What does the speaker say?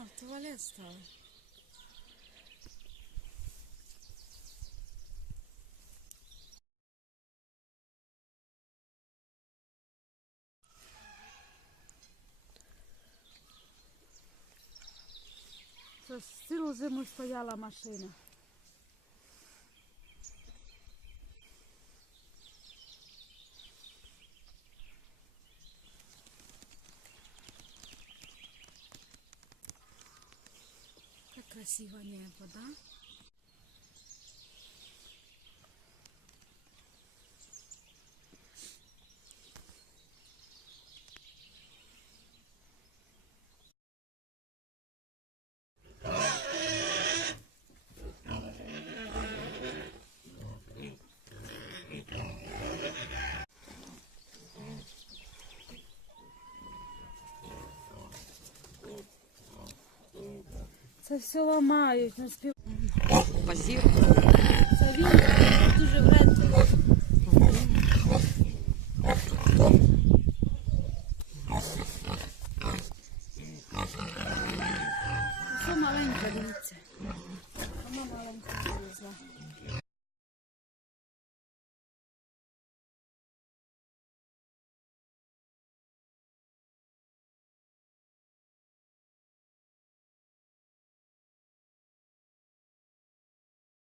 А, туалет став. Це цілу зиму стояла машина. Как красиво небо, да? Це все ламають, не спів... Позір. Це він дуже вредний. Все маленьке, дивіться. Вона маленька вилізла.